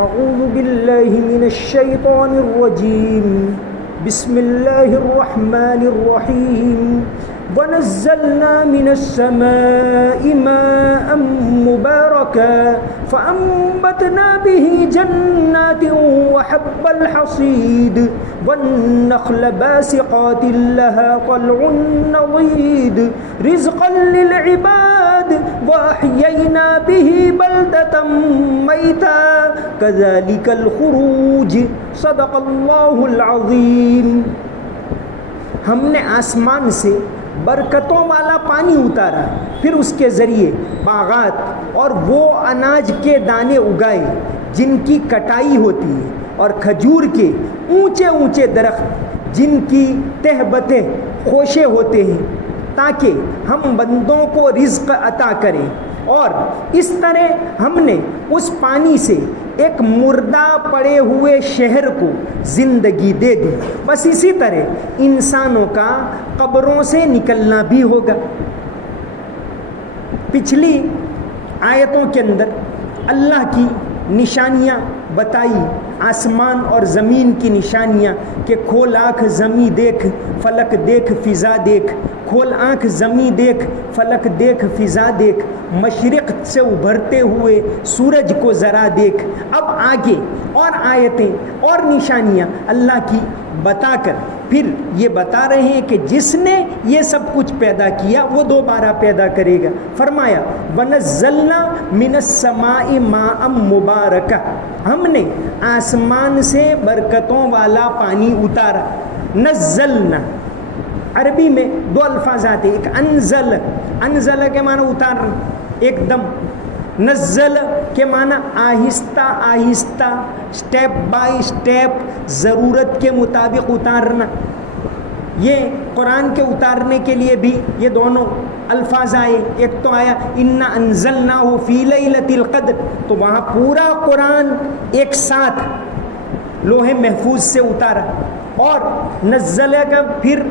اعوذ باللہ من الشیطان الرجیم بسم اللہ الرحمن الرحیم ونزلنا من السماء ماء مباركا فأنبتنا به جنات وحب الحصيد والنخل باسقات لها طلع نضيد رزقا للعباد وأحيينا به بلدة ميتا كذلك الخروج صدق الله العظيم. ہم نے آسمان سے برکتوں والا پانی اتارا، پھر اس کے ذریعے باغات اور وہ اناج کے دانے اگائے جن کی کٹائی ہوتی ہے، اور کھجور کے اونچے اونچے درخت جن کی تہ بتیں خوشے ہوتے ہیں، تاکہ ہم بندوں کو رزق عطا کریں. اور اس طرح ہم نے اس پانی سے ایک مردہ پڑے ہوئے شہر کو زندگی دے دی. بس اسی طرح انسانوں کا قبروں سے نکلنا بھی ہوگا. پچھلی آیتوں کے اندر اللہ کی نشانیاں بتائی، آسمان اور زمین کی نشانیاں، کہ کھول آنکھ زمیں دیکھ، فلک دیکھ، فضا دیکھ. کھول آنکھ زمیں دیکھ، فلک دیکھ، فضا دیکھ. مشرق سے ابھرتے ہوئے سورج کو ذرا دیکھ. اب آگے اور آیتیں اور نشانیاں اللہ کی بتا کر پھر یہ بتا رہے ہیں کہ جس نے یہ سب کچھ پیدا کیا وہ دوبارہ پیدا کرے گا. فرمایا وَنَزَّلْنَا مِنَ السَّمَاءِ مَاءً مُبَارَكًا، ہم نے آسمان سے برکتوں والا پانی اتارا. نزلنا عربی میں دو الفاظ آتے ہیں، ایک انزل، انزل کے معنی اتارنا ایک دم، نزل کے معنی آہستہ آہستہ، سٹیپ بائی سٹیپ، ضرورت کے مطابق اتارنا. یہ قرآن کے اتارنے کے لیے بھی یہ دونوں الفاظ آئے. ایک تو آیا انا انزلناہ فی لیلۃ القدر، تو وہاں پورا قرآن ایک ساتھ لوح محفوظ سے اتارا. اور نزل کا پھر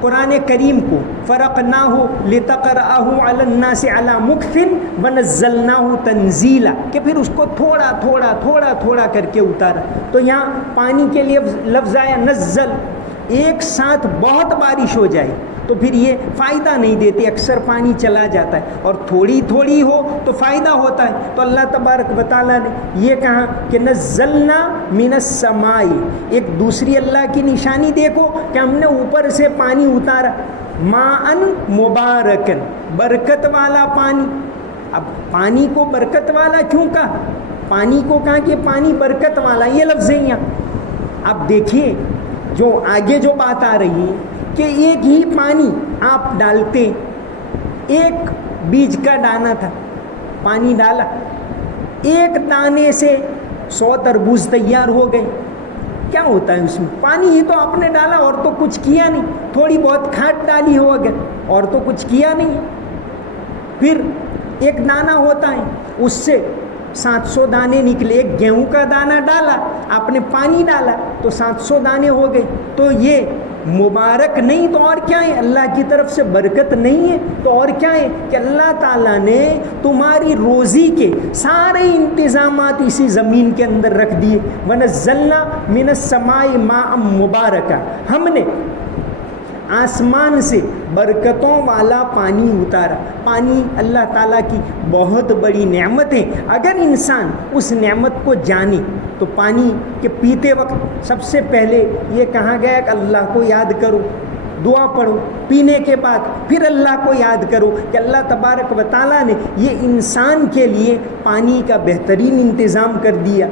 قرآن کریم کو فرقناہ لتقرأہ علی الناس علی مکث ونزلناہ تنزیلا، کہ پھر اس کو تھوڑا تھوڑا تھوڑا تھوڑا کر کے اتارا. تو یہاں پانی کے لیے لفظ آیا نزل، ایک ساتھ بہت بارش ہو جائے تو پھر یہ فائدہ نہیں دیتے، اکثر پانی چلا جاتا ہے، اور تھوڑی تھوڑی ہو تو فائدہ ہوتا ہے. تو اللہ تبارک و تعالیٰ نے یہ کہا کہ نزلنا من السماء. ایک دوسری اللہ کی نشانی دیکھو کہ ہم نے اوپر سے پانی اتارا، ماء مبارکن، برکت والا پانی. اب پانی کو برکت والا کیوں کہا؟ پانی کو کہا کہ پانی برکت والا، یہ لفظ ہے یہاں. اب دیکھیے جو آگے جو بات آ رہی ہے کہ ایک ہی پانی آپ ڈالتے، ایک بیج کا دانہ تھا، پانی ڈالا، ایک دانے سے 100 تربوز تیار ہو گئے. کیا ہوتا ہے اس میں؟ پانی ہی تو آپ نے ڈالا اور تو کچھ کیا نہیں، تھوڑی بہت کھاد ڈالی ہو اگر، اور تو کچھ کیا نہیں. پھر ایک دانہ ہوتا ہے، اس سے 700 دانے نکلے. ایک گیہوں کا دانہ ڈالا، آپ نے پانی ڈالا تو 700 دانے ہو گئے. تو یہ مبارک نہیں تو اور کیا ہے؟ اللہ کی طرف سے برکت نہیں ہے تو اور کیا ہے؟ کہ اللہ تعالیٰ نے تمہاری روزی کے سارے انتظامات اسی زمین کے اندر رکھ دیے. وَنَزَّلْنَا مِنَ السَّمَاءِ مَاءً مُبَارَكًا، ہم نے آسمان سے برکتوں والا پانی اتارا. پانی اللہ تعالیٰ کی بہت بڑی نعمت ہے. اگر انسان اس نعمت کو جانے تو پانی کے پیتے وقت سب سے پہلے یہ کہا گیا کہ اللہ کو یاد کرو، دعا پڑھو. پینے کے بعد پھر اللہ کو یاد کرو کہ اللہ تبارک و تعالیٰ نے یہ انسان کے لیے پانی کا بہترین انتظام کر دیا.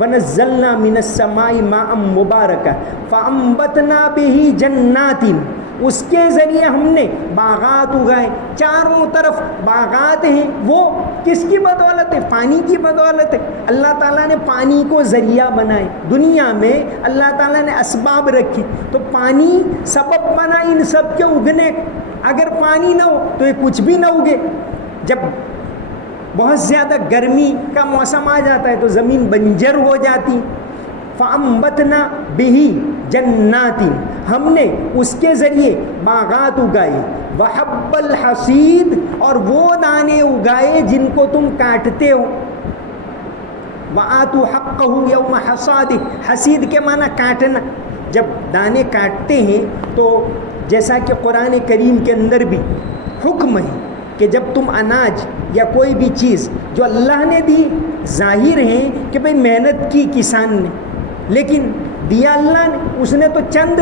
وَنَزَّلْنَا مِنَ السَّمَاءِ مَاءً مُبَارَكًا فَأَنبَتْنَا بِهِ جَنَّاتٍ، اس کے ذریعے ہم نے باغات اگائے. چاروں طرف باغات ہیں، وہ کس کی بدولت ہے؟ پانی کی بدولت ہے. اللہ تعالیٰ نے پانی کو ذریعہ بنائے. دنیا میں اللہ تعالیٰ نے اسباب رکھے، تو پانی سبب بنا ان سب کے اگنے. اگر پانی نہ ہو تو یہ کچھ بھی نہ اگے. جب بہت زیادہ گرمی کا موسم آ جاتا ہے تو زمین بنجر ہو جاتی. فَأَنبَتْنَا بِهِ جَنَّاتٍ، ہم نے اس کے ذریعے باغات اگائے. وَحَبَّ الْحَصِيدِ، اور وہ دانے اگائے جن کو تم کاٹتے ہو. وآتوا حقہ یوم حصادہ، حصید کے معنی کاٹنا، جب دانے کاٹتے ہیں تو جیسا کہ قرآن کریم کے اندر بھی حکم ہے کہ جب تم اناج یا کوئی بھی چیز جو اللہ نے دی، ظاہر ہے کہ بھئی محنت کی کسان نے، لیکن دیا اللہ نے، اس نے تو چند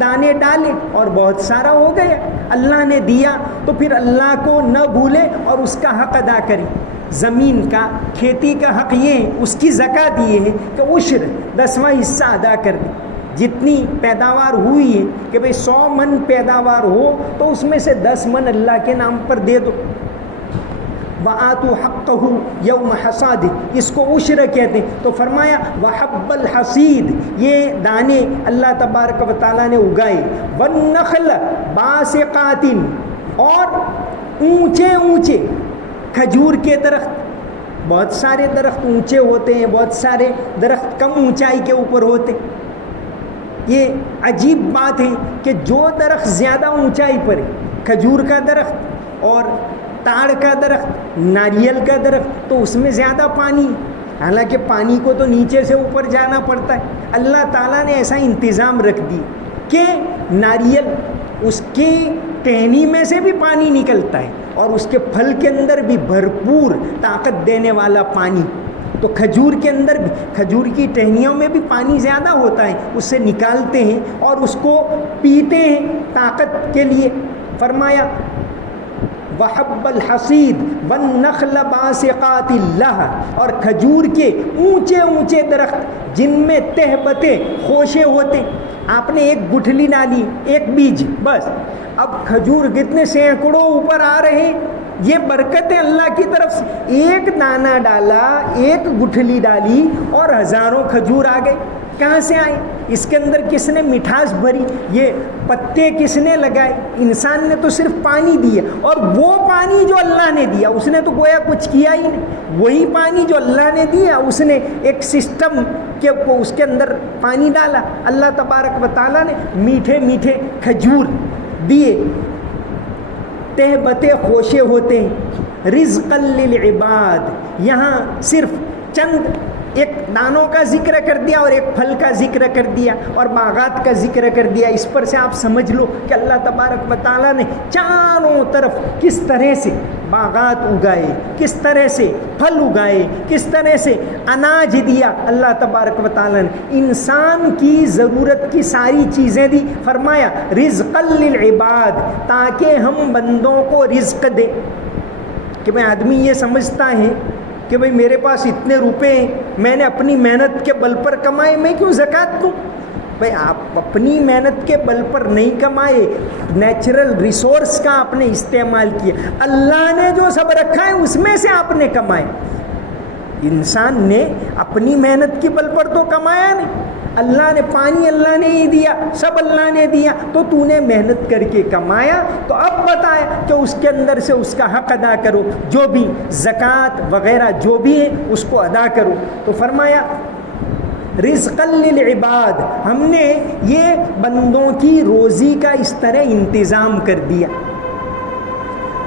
دانے ڈالے اور بہت سارا ہو گیا، اللہ نے دیا تو پھر اللہ کو نہ بھولے اور اس کا حق ادا کرے۔ زمین کا، کھیتی کا حق یہ ہے، اس کی زکوٰۃ یہ ہے کہ عشر 10واں حصہ ادا کر دے، جتنی پیداوار ہوئی ہے کہ بھئی 100 من پیداوار ہو تو اس میں سے 10 من اللہ کے نام پر دے دو۔ وآتوا حقہ یوم حصادہ، اس کو عشر کہتے ہیں۔ تو فرمایا وحب الحصید، یہ دانے اللہ تبارک و تعالیٰ نے اگائے، والنخل باسقات، اور اونچے اونچے کھجور کے درخت، بہت سارے درخت اونچے ہوتے ہیں، بہت سارے درخت کم اونچائی کے اوپر ہوتے۔ یہ عجیب بات ہے کہ جو درخت زیادہ اونچائی پر ہے، کھجور کا درخت اور تاڑ کا درخت، ناریل کا درخت، تو اس میں زیادہ پانی، حالانکہ پانی کو تو نیچے سے اوپر جانا پڑتا ہے۔ اللہ تعالیٰ نے ایسا انتظام رکھ دی کہ ناریل اس کی ٹہنی میں سے بھی پانی نکلتا ہے اور اس کے پھل کے اندر بھی بھرپور طاقت دینے والا پانی، تو کھجور کے اندر بھی، کھجور کی ٹہنیوں میں بھی پانی زیادہ ہوتا ہے، اس سے نکالتے ہیں اور اس کو پیتے ہیں طاقت کے لیے۔ فرمایا وحب الحصید والنخل باسقات لہا، اور کھجور کے اونچے اونچے درخت جن میں تہبتیں، خوشے ہوتے۔ آپ نے ایک گٹھلی ڈالی، ایک بیج، بس اب کھجور کتنے سینکڑوں اوپر آ رہے ہیں۔ یہ برکت ہے اللہ کی طرف سے، ایک دانہ ڈالا، ایک گٹھلی ڈالی اور ہزاروں کھجور آ گئے۔ کہاں سے آئے؟ اس کے اندر کس نے مٹھاس بھری؟ یہ پتے کس نے لگائے؟ انسان نے تو صرف پانی دیا، اور وہ پانی جو اللہ نے دیا اس نے تو گویا کچھ کیا ہی نہیں۔ وہی پانی جو اللہ نے دیا اس نے ایک سسٹم کے اس کے اندر پانی ڈالا۔ اللہ تبارک و تعالیٰ نے میٹھے میٹھے کھجور دیے، تہبتے خوشے ہوتے ہیں، رزقا للعباد۔ یہاں صرف چند ایک دانوں کا ذکر کر دیا اور ایک پھل کا ذکر کر دیا اور باغات کا ذکر کر دیا۔ اس پر سے آپ سمجھ لو کہ اللہ تبارک و تعالیٰ نے چاروں طرف کس طرح سے باغات اگائے، کس طرح سے پھل اگائے، کس طرح سے اناج دیا اللہ تبارک و تعالیٰ نے۔ انسان کی ضرورت کی ساری چیزیں دی، فرمایا رزقا للعباد، تاکہ ہم بندوں کو رزق دے۔ کہ میں آدمی یہ سمجھتا ہے کہ بھئی میرے پاس اتنے روپے ہیں، میں نے اپنی محنت کے بل پر کمائے، میں کیوں زکوٰۃ دوں؟ بھئی آپ اپنی محنت کے بل پر نہیں کمائے، نیچرل ریسورس کا آپ نے استعمال کیا، اللہ نے جو سب رکھا ہے اس میں سے آپ نے کمائے۔ انسان نے اپنی محنت کے بل پر تو کمایا نہیں، اللہ نے پانی اللہ نے ہی دیا، سب اللہ نے دیا، تو نے محنت کر کے کمایا، تو اب بتایا کہ اس کے اندر سے اس کا حق ادا کرو، جو بھی زکوٰۃ وغیرہ جو بھی ہے اس کو ادا کرو۔ تو فرمایا رزقا للعباد، ہم نے یہ بندوں کی روزی کا اس طرح انتظام کر دیا۔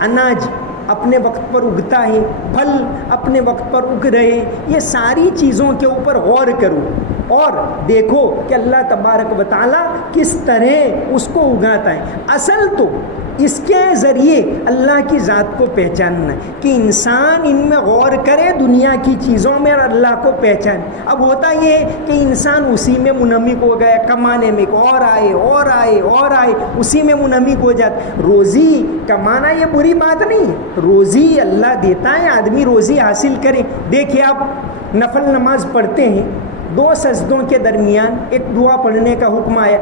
اناج اپنے وقت پر اگتا ہے، پھل اپنے وقت پر اگ رہے، یہ ساری چیزوں کے اوپر غور کرو اور دیکھو کہ اللہ تبارک و تعالیٰ کس طرح اس کو اگاتا ہے۔ اصل تو اس کے ذریعے اللہ کی ذات کو پہچاننا ہے کہ انسان ان میں غور کرے، دنیا کی چیزوں میں، اور اللہ کو پہچانے۔ اب ہوتا یہ ہے کہ انسان اسی میں منہمک ہو گیا، کمانے میں اور آئے اور آئے اور آئے، اسی میں منہمک ہو جاتا۔ روزی کمانا یہ بری بات نہیں ہے، روزی اللہ دیتا ہے، آدمی روزی حاصل کرے۔ دیکھیے آپ نفل نماز پڑھتے ہیں، 2 سجدوں کے درمیان ایک دعا پڑھنے کا حکم آیا،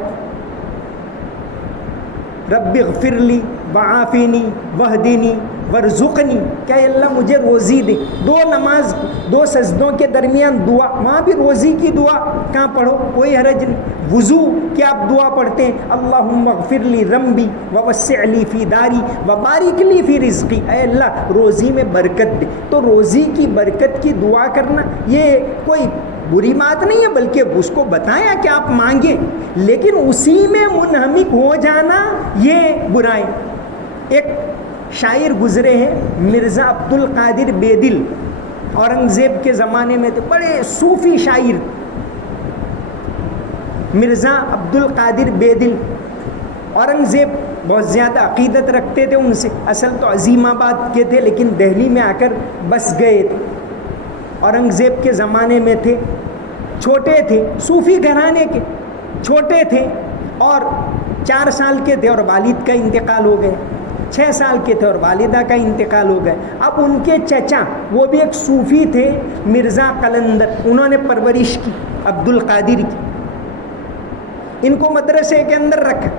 رب اغفر لی وعافنی واہدنی وارزقنی، کہ اللہ مجھے روزی دے۔ 2 سجدوں کے درمیان دعا، وہاں بھی روزی کی دعا کہاں پڑھو، کوئی حرج نہیں۔ وضو کہ آپ دعا پڑھتے ہیں اللہم اغفر لی ذنبی ووسع لی فی داری وبارک لی فی رزقی، اے اللہ روزی میں برکت دے۔ تو روزی کی برکت کی دعا کرنا یہ کوئی بری بات نہیں ہے، بلکہ اس کو بتایا کہ آپ مانگیں، لیکن اسی میں منہمک ہو جانا یہ برائی۔ ایک شاعر گزرے ہیں مرزا عبد القادر بیدل، اورنگزیب کے زمانے میں تھے، بڑے صوفی شاعر، مرزا عبد القادر بیدل۔ اورنگزیب بہت زیادہ عقیدت رکھتے تھے ان سے، اصل تو عظیم آباد کے تھے لیکن دہلی میں آ کر بس گئے تھے۔ اورنگزیب کے زمانے میں تھے، چھوٹے تھے، صوفی گھرانے کے، چھوٹے تھے اور 4 سال کے تھے اور والد کا انتقال ہو گیا، 6 سال کے تھے اور والدہ کا انتقال ہو گیا۔ اب ان کے چچا وہ بھی ایک صوفی تھے، مرزا قلندر، انہوں نے پرورش کی عبد القادر کی، ان کو مدرسے کے اندر رکھا۔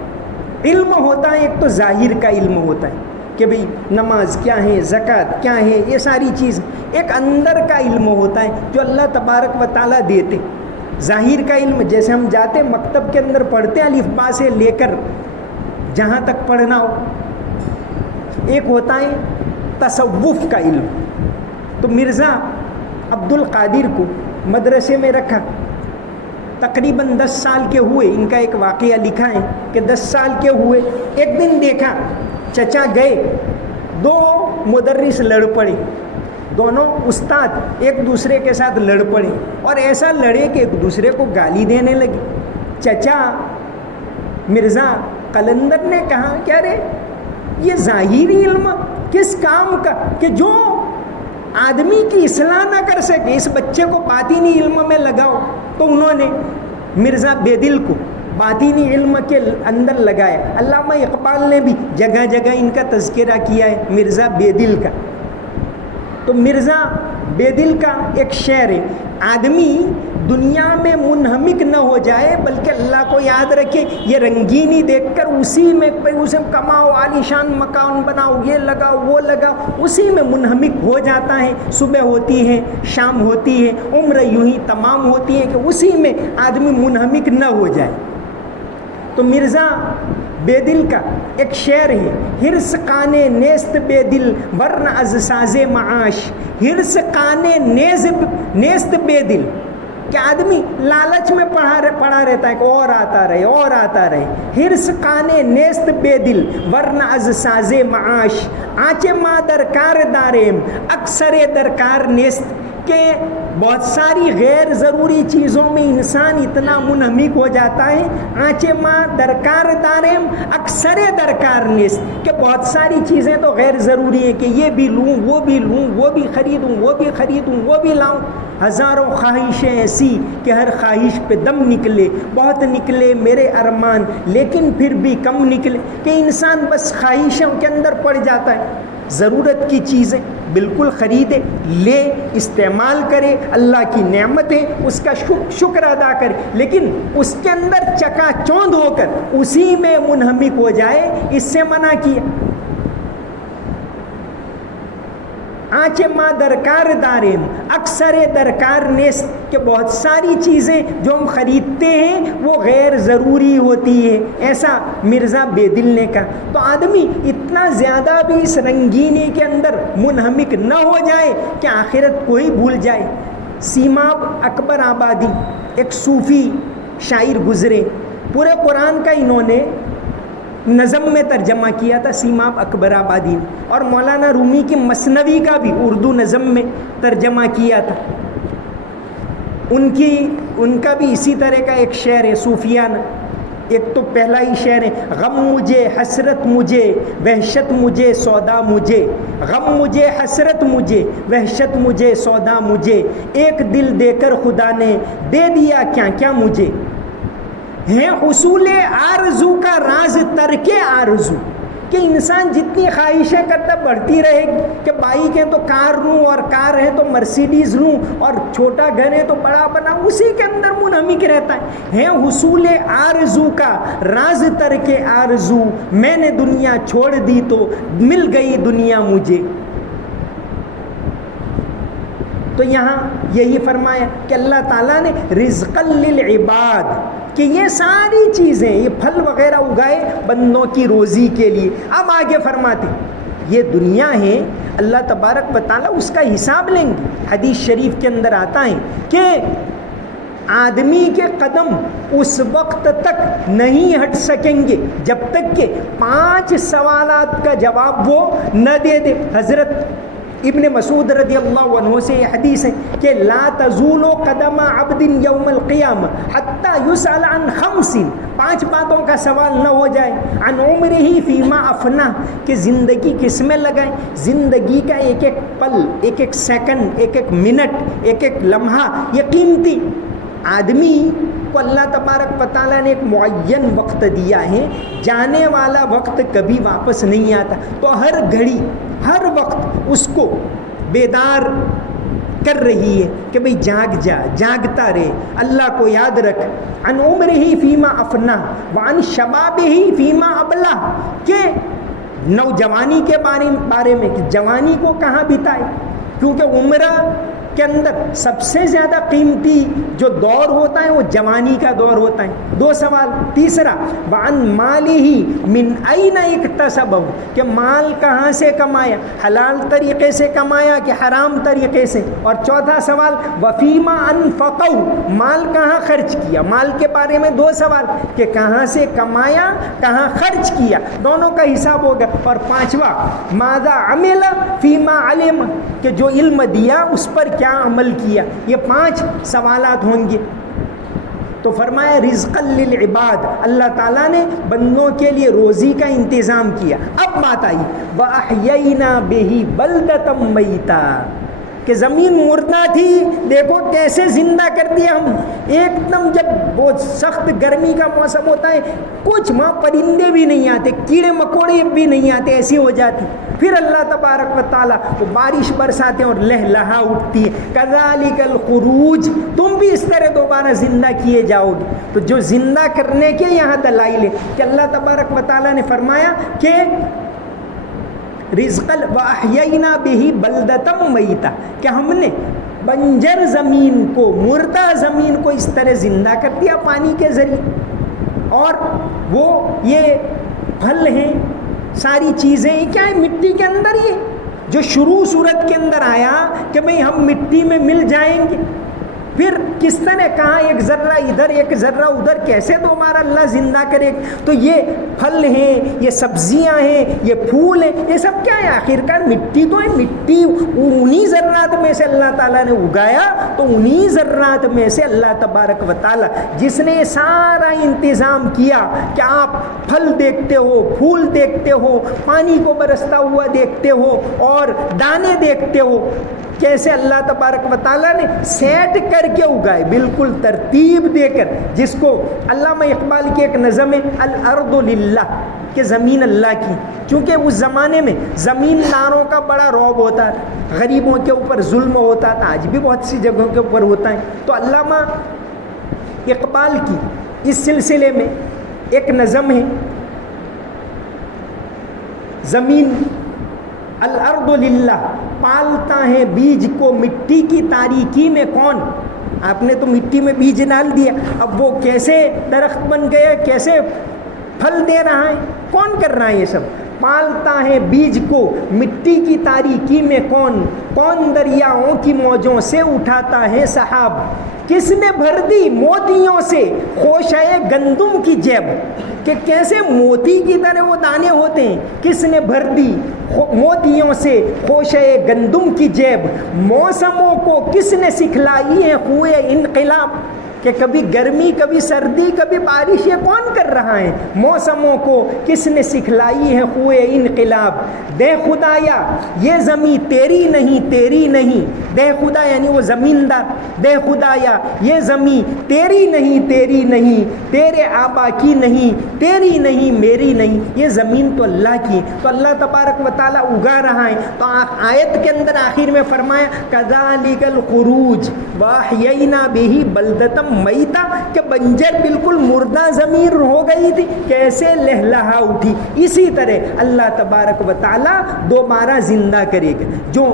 علم ہوتا ہے ایک تو ظاہر کا علم ہوتا ہے کہ بھئی نماز کیا ہے، زکوٰۃ کیا ہے، یہ ساری چیز، ایک اندر کا علم ہوتا ہے جو اللہ تبارک و تعالیٰ دیتے۔ ظاہر کا علم جیسے ہم جاتے مکتب کے اندر پڑھتے ہیں الف با سے لے کر جہاں تک پڑھنا ہو، ایک ہوتا ہے تصوف کا علم۔ تو مرزا عبد القادر کو مدرسے میں رکھا، تقریباً 10 سال کے ہوئے، ان کا ایک واقعہ لکھا ہے کہ 10 سال کے ہوئے، ایک دن دیکھا چچا گئے، 2 مدرس لڑ پڑے، دونوں استاد ایک دوسرے کے ساتھ لڑ پڑے اور ایسا لڑے کہ ایک دوسرے کو گالی دینے لگے۔ چچا مرزا قلندر نے کہا کہ ارے یہ ظاہری علم کس کام کا کہ جو آدمی کی اصلاح نہ کر سکے، اس بچے کو باطنی علم میں لگاؤ۔ تو انہوں نے مرزا بیدل کو باطنی علم کے اندر لگایا۔ علامہ اقبال نے بھی جگہ جگہ ان کا تذکرہ کیا ہے مرزا بیدل کا۔ تو مرزا بیدل کا ایک شعر ہے، آدمی دنیا میں منہمک نہ ہو جائے بلکہ اللہ کو یاد رکھے، یہ رنگینی دیکھ کر اسی میں اسے کماؤ، عالیشان مکان بناؤ، یہ لگاؤ وہ لگاؤ، اسی میں منہمک ہو جاتا ہے۔ صبح ہوتی ہے، شام ہوتی ہے، عمر یوں ہی تمام ہوتی ہے کہ اسی میں آدمی منہمک نہ ہو جائے۔ تو مرزا بیدل کا ایک شعر ہے، ہرس قانے نیست بیدل ورنہ از ساز معاش، ہرس قانے نیست بیدل، کہ آدمی لالچ میں پڑا رہتا ہے کہ اور آتا رہے اور آتا رہے۔ ہرس قانے نیست بیدل ورنہ از ساز معاش، آنچے ماں درکار داریم اکثر درکار نیست، کہ بہت ساری غیر ضروری چیزوں میں انسان اتنا منہمک ہو جاتا ہے، آنچے ماں درکار داریم اکثر درکار نیست، کہ بہت ساری چیزیں تو غیر ضروری ہیں کہ یہ بھی لوں وہ بھی لوں، وہ بھی خریدوں وہ بھی خریدوں وہ بھی لاؤں، ہزاروں خواہشیں ایسی کہ ہر خواہش پہ دم نکلے، بہت نکلے میرے ارمان لیکن پھر بھی کم نکلے، کہ انسان بس خواہشوں کے اندر پڑ جاتا ہے۔ ضرورت کی چیزیں بالکل خریدے، لے، استعمال کرے، اللہ کی نعمت ہے اس کا شکر ادا کرے، لیکن اس کے اندر چکا چوند ہو کر اسی میں منہمک ہو جائے، اس سے منع کیا۔ آنچے ماں درکار داریم اکثر درکار نیست، کہ بہت ساری چیزیں جو ہم خریدتے ہیں وہ غیر ضروری ہوتی ہے، ایسا مرزا بیدل نے کہا۔ تو آدمی اتنا زیادہ بھی اس رنگینی کے اندر منہمک نہ ہو جائے کہ آخرت کو ہی بھول جائے۔ سیماب اکبر آبادی ایک صوفی شاعر گزرے، پورے قرآن کا انہوں نے نظم میں ترجمہ کیا تھا سیماب اکبر آبادی نے، اور مولانا رومی کی مثنوی کا بھی اردو نظم میں ترجمہ کیا تھا۔ ان کا بھی اسی طرح کا ایک شعر ہے صوفیانہ، ایک تو پہلا ہی شعر ہے، غم مجھے حسرت مجھے وحشت مجھے سودا مجھے، غم مجھے حسرت مجھے وحشت مجھے سودا مجھے، ایک دل دے کر خدا نے دے دیا کیا کیا مجھے، ہے حصول آرزو کا راز ترک آرزو، کہ انسان جتنی خواہشیں کرتا بڑھتی رہے گی، کہ بائک ہے تو کار لوں اور کار ہے تو مرسیڈیز لوں اور چھوٹا گھر ہے تو بڑا بناؤں، اسی کے اندر منہمک رہتا ہے حصول آرزو کا راز ترک آرزو، میں نے دنیا چھوڑ دی تو مل گئی دنیا مجھے۔ تو یہاں یہی فرمایا کہ اللہ تعالیٰ نے رزقا للعباد، کہ یہ ساری چیزیں، یہ پھل وغیرہ اگائے بندوں کی روزی کے لیے۔ اب آگے فرماتے یہ دنیا ہے، اللہ تبارک و تعالیٰ اس کا حساب لیں گے۔ حدیث شریف کے اندر آتا ہے کہ آدمی کے قدم اس وقت تک نہیں ہٹ سکیں گے جب تک کہ 5 سوالات کا جواب وہ نہ دے دے۔ حضرت ابن مسعود رضی اللہ عنہ سے یہ حدیث ہے کہ لا تزول قدم عبد یوم القیامہ حتی یسأل عن 5، 5 باتوں کا سوال نہ ہو جائے، عن عمرہ فیما افنا، کہ زندگی کس میں لگائیں، زندگی کا ایک ایک پل، ایک ایک سیکنڈ، ایک ایک منٹ، ایک ایک لمحہ یہ قیمتی۔ آدمی کو اللہ تبارک و تعالیٰ نے ایک معین وقت دیا ہے، جانے والا وقت کبھی واپس نہیں آتا، تو ہر گھڑی ہر وقت اس کو بیدار کر رہی ہے کہ بھئی جاگ جا، جاگتا رہے، اللہ کو یاد رکھ۔ عن عمرہ فیما افنا وعن شبابہ فیما ابلا، کہ نوجوانی کے بارے میں کہ جوانی کو کہاں بتائے، کیونکہ عمرہ کے اندر سب سے زیادہ قیمتی جو دور ہوتا ہے وہ جوانی کا دور ہوتا ہے۔ 2 سوال۔ تیسرا وعن مالہ من این اکتسبہ، کہ مال کہاں سے کمایا، حلال طریقے سے کمایا کہ حرام طریقے سے۔ اور چوتھا سوال وفیما انفقہ، مال کہاں خرچ کیا، مال کے بارے میں 2 سوال کہ کہاں سے کمایا کہاں خرچ کیا، دونوں کا حساب ہوگا۔ اور 5واں ماذا عمل فیما علم، کہ جو علم دیا اس پر کیا عمل کیا۔ یہ 5 سوالات ہوں گے۔ تو فرمایا رزقا للعباد، اللہ تعالیٰ نے بندوں کے لیے روزی کا انتظام کیا۔ اب بات آئی وَأَحْيَيْنَا بِهِ بَلْدَةً مَيْتًا، کہ زمین مردہ تھی، دیکھو کیسے زندہ کر دیا ہم۔ ایک دم جب بہت سخت گرمی کا موسم ہوتا ہے، کچھ وہاں پرندے بھی نہیں آتے، کیڑے مکوڑے بھی نہیں آتے، ایسی ہو جاتی۔ پھر اللہ تبارک و تعالیٰ وہ بارش برساتے ہیں اور لہلہا اٹھتی ہے۔ کذالک الخروج، تم بھی اس طرح دوبارہ زندہ کیے جاؤ گے۔ تو جو زندہ کرنے کے یہاں دلائل ہے کہ اللہ تبارک و تعالیٰ نے فرمایا کہ رزقا وَأَحْيَيْنَا بِهِ بَلْدَةً مَيْتًا، کہ ہم نے بنجر زمین کو، مردہ زمین کو اس طرح زندہ کر دیا پانی کے ذریعے۔ اور وہ یہ پھل ہیں، ساری چیزیں کیا ہے، مٹی کے اندر، یہ جو شروع صورت کے اندر آیا کہ بھئی ہم مٹی میں مل جائیں گے، پھر کس طرح کہاں ایک ذرہ ادھر ایک ذرہ ادھر، کیسے دوبارہ اللہ زندہ کرے۔ تو یہ پھل ہیں، یہ سبزیاں ہیں، یہ پھول ہیں، یہ سب کیا ہے، آخرکار مٹی تو ہے۔ مٹی انہی ذرات میں سے اللہ تعالیٰ نے اگایا، تو انہی ذرات میں سے اللہ تبارک و تعالیٰ جس نے یہ سارا انتظام کیا کہ آپ پھل دیکھتے ہو، پھول دیکھتے ہو، پانی کو برستا ہوا دیکھتے ہو اور دانے دیکھتے ہو، کیسے اللہ تبارک و تعالیٰ نے سیٹ کر کے اگائے، بالکل ترتیب دے کر، جس کو علامہ اقبال کی ایک نظم ہے الارض للہ، کہ زمین اللہ کی۔ چونکہ اس زمانے میں زمین داروں کا بڑا رعب ہوتا ہے، غریبوں کے اوپر ظلم ہوتا تھا، آج بھی بہت سی جگہوں کے اوپر ہوتا ہے۔ تو علامہ اقبال کی اس سلسلے میں ایک نظم ہے زمین الارض للہ، پالتا ہے بیج کو مٹی کی تاریکی میں کون۔ آپ نے تو مٹی میں بیج ڈال دیا، اب وہ کیسے درخت بن گیا، کیسے پھل دے رہا ہے، کون کر رہا ہے یہ سب۔ پالتا ہے بیج کو مٹی کی تاریکی میں کون، کون دریاؤں کی موجوں سے اٹھاتا ہے سحاب، کس نے بھر دی موتیوں سے خوشۂ گندم کی جیب، کہ کیسے موتی کی طرح وہ دانے ہوتے ہیں، کس نے بھر دی موتیوں سے خوشۂ گندم کی جیب، موسموں کو کس نے سکھلائی ہے خوئے انقلاب، کہ کبھی گرمی کبھی سردی کبھی بارش، یہ کون کر رہا ہے، موسموں کو کس نے سکھلائی ہے خوئے انقلاب، دے خدایا یہ زمین تیری نہیں تیری نہیں، دے خدا یعنی وہ زمیندار، دے خدایا یہ زمین تیری نہیں تیری نہیں، تیرے آبا کی نہیں تیری نہیں میری نہیں، یہ زمین تو اللہ کی، تو اللہ تبارک و تعالیٰ اگا رہا ہے۔ تو آیت کے اندر آخر میں فرمایا کذالک الخروج واحیینا بہ بلدۃ میتا، کہ بنجر بالکل مردہ زمین ہو گئی تھی، کیسے لہلہا اٹھی، اسی طرح اللہ تبارک و تعالیٰ دوبارہ زندہ کرے گا۔ جو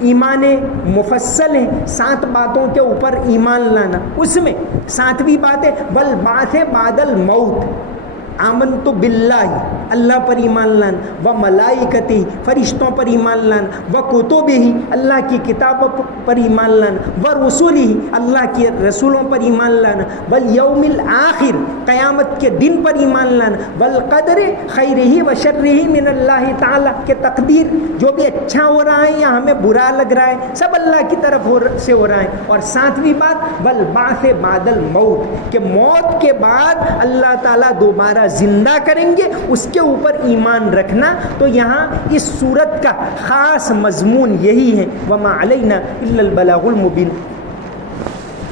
ایمان مفصل ہے، 7 باتوں کے اوپر ایمان لانا، اس میں 7ویں بات ہے والبعث بعد الموت، آمنت باللہ اللہ پر ایمان لان، و ملائکتی فرشتوں پر ایمان لان، و کتبہ اللہ کی کتابوں پر ایمان لان، و رسولہ اللہ کے رسولوں پر ایمان لان، والیوم الآخر قیامت کے دن پر ایمان لان، والقدر خیرہ و شرہ من اللہ تعالیٰ کہ تقدیر جو بھی اچھا ہو رہا ہے یا ہمیں برا لگ رہا ہے سب اللہ کی طرف سے ہو رہا ہے۔ اور ساتویں بات والبعث بعد الموت کہ موت کے بعد اللہ تعالیٰ دوبارہ زندہ کریں گے، اس کے اوپر ایمان رکھنا۔ تو یہاں اس سورت کا خاص مضمون یہی ہے، وما علینا الا البلاغ المبین۔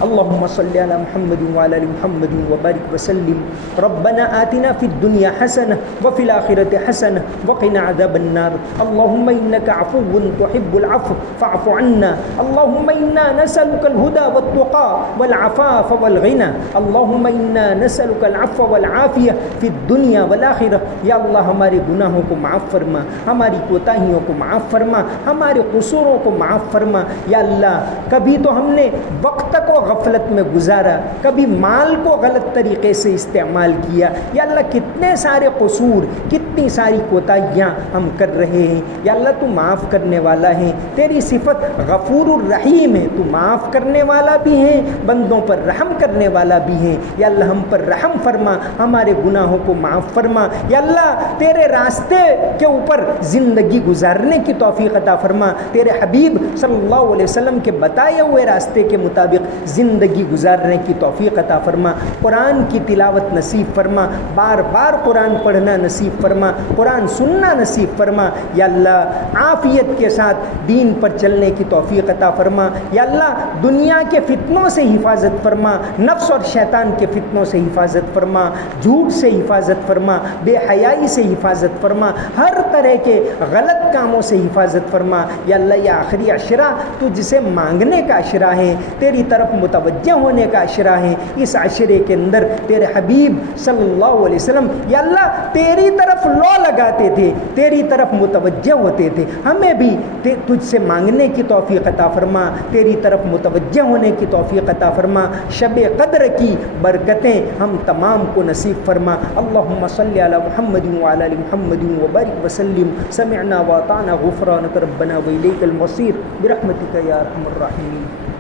اللهم صل على محمد وعلى ال محمد وبارك وسلم ربنا آتنا في الدنيا حسنة وفي الآخرة حسنة وقنا عذاب النار اللهم إنك عفو تحب العفو فاعف عنا اللهم إنا نسألك الهدى والتقى والعفاف والغنى اللهم إنا نسألك العفو والعافية في الدنيا والآخرة یا اللہ ہمارے گناہوں کو معاف فرما، ہماری کوتاہیوں کو معاف فرما، ہمارے قصوروں کو معاف فرما۔ یا اللہ کبھی تو ہم نے وقت کو غفلت میں گزارا، کبھی مال کو غلط طریقے سے استعمال کیا، یا اللہ کتنے سارے قصور، کتنی ساری کوتاہیاں ہم کر رہے ہیں۔ یا اللہ تو معاف کرنے والا ہے، تیری صفت غفور الرحیم ہے، تو معاف کرنے والا بھی ہے، بندوں پر رحم کرنے والا بھی ہے۔ یا اللہ ہم پر رحم فرما، ہمارے گناہوں کو معاف فرما۔ یا اللہ تیرے راستے کے اوپر زندگی گزارنے کی توفیق عطا فرما، تیرے حبیب صلی اللہ علیہ وسلم کے بتائے ہوئے راستے کے مطابق زندگی گزارنے کی توفیق عطا فرما۔ قرآن کی تلاوت نصیب فرما، بار بار قرآن پڑھنا نصیب فرما، قرآن سننا نصیب فرما۔ یا اللہ عافیت کے ساتھ دین پر چلنے کی توفیق عطا فرما۔ یا اللہ دنیا کے فتنوں سے حفاظت فرما، نفس اور شیطان کے فتنوں سے حفاظت فرما، جھوٹ سے حفاظت فرما، بے حیائی سے حفاظت فرما، ہر طرح کے غلط کاموں سے حفاظت فرما۔ یا اللہ یہ آخری عشرہ تو جسے مانگنے کا عشرہ ہے، تیری طرف متوجہ ہونے کا عشرہ ہے، اس عشرے کے اندر تیرے حبیب صلی اللہ علیہ وسلم یا اللہ تیری طرف لو لگاتے تھے، تیری طرف متوجہ ہوتے تھے، ہمیں بھی تجھ سے مانگنے کی توفیق عطا فرما، تیری طرف متوجہ ہونے کی توفیق عطا فرما۔ شب قدر کی برکتیں ہم تمام کو نصیب فرما۔ اللہم صلی علی محمد وعلی ال محمد وبارک وسلم۔ سمعنا واطعنا غفرانک ربنا والیک المصیر برحمتک یا ارحم الراحمین۔